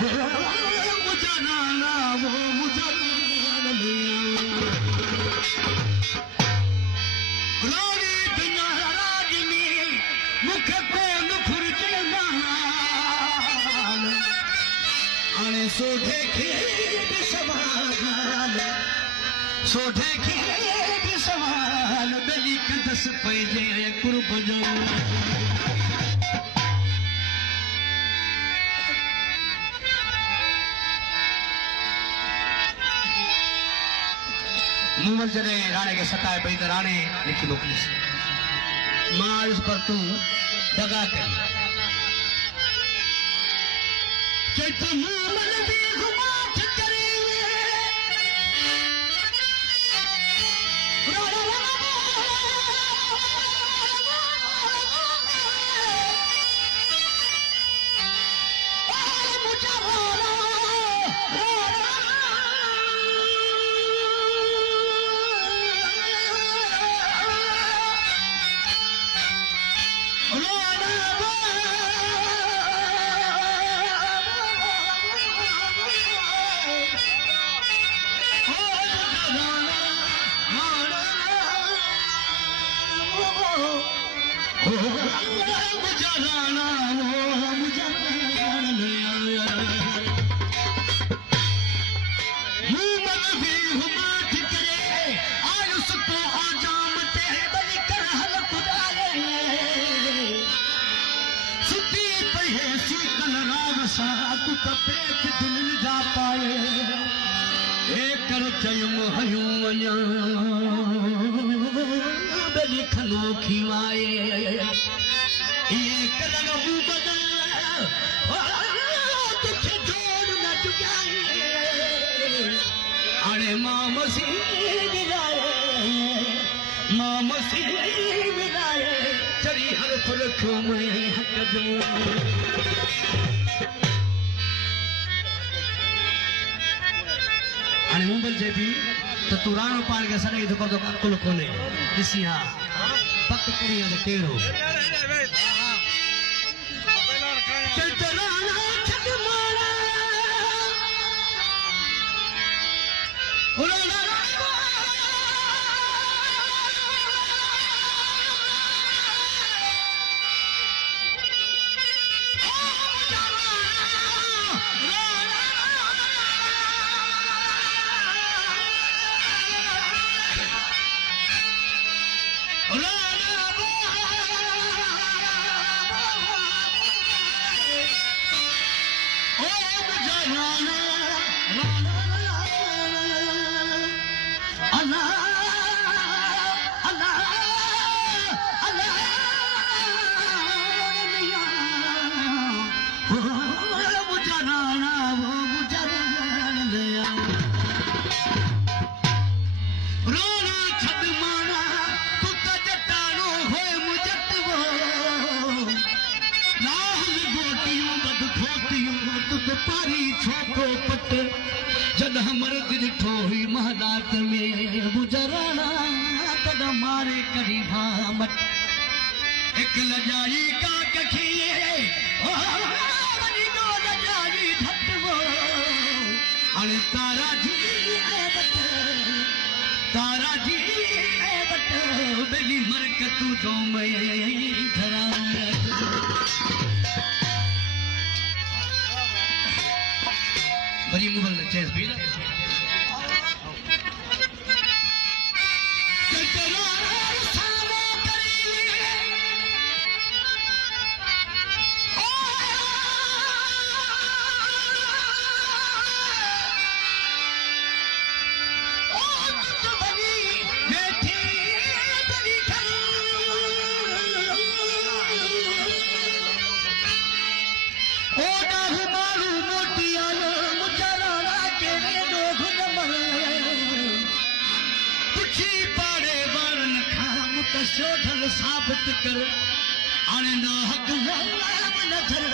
मुझा नाना वो मुझा रानी दुनिया राजनी मुख कोन फुरजे मान आने सोढे खे सोढे खे सवाल बेली कदस पैजे कुर्ब जो मूमल जने राणे के सताए पई त राणे लिखी मोकिलिस मां इस पर तू दगा करी चैत मूमल भी घुमाठ करे मुंबल जे भी तो तू राणो पाण के सदाई तो करदो अकुल कोने दिसी हां पक कुड़िया दे केड़ो चल राणा छद माड़ा साबित कर आने ना हक न धर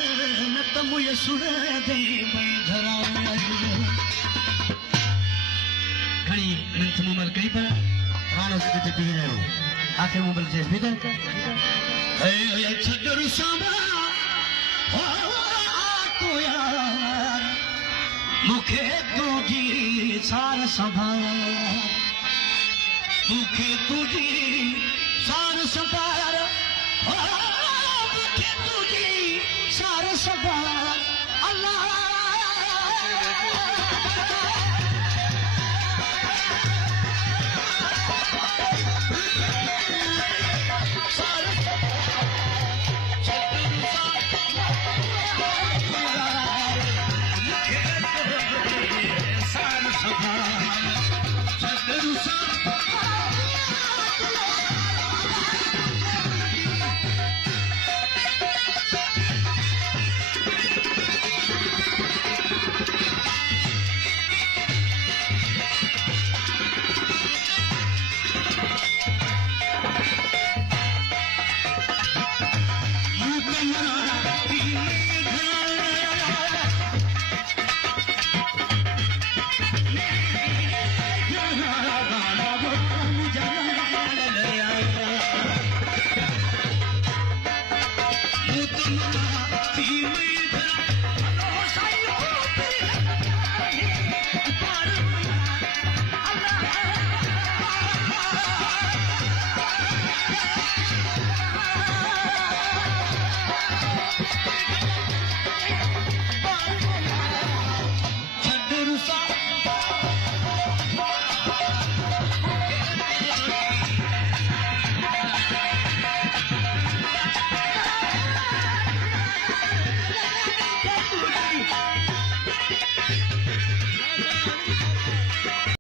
न तम ये सुन दे मैं धरा घणी अनंत मुमल कई पर राणो से पी रहे हो आखिर मुमल जेस भीतर ए छडर सामा ओ को यार मूंखे तुंहिंजी सार संभाल मूंखे तुंहिंजी सार संभाल मूंखे तुंहिंजी सार संभाल अल्लाह Thank you.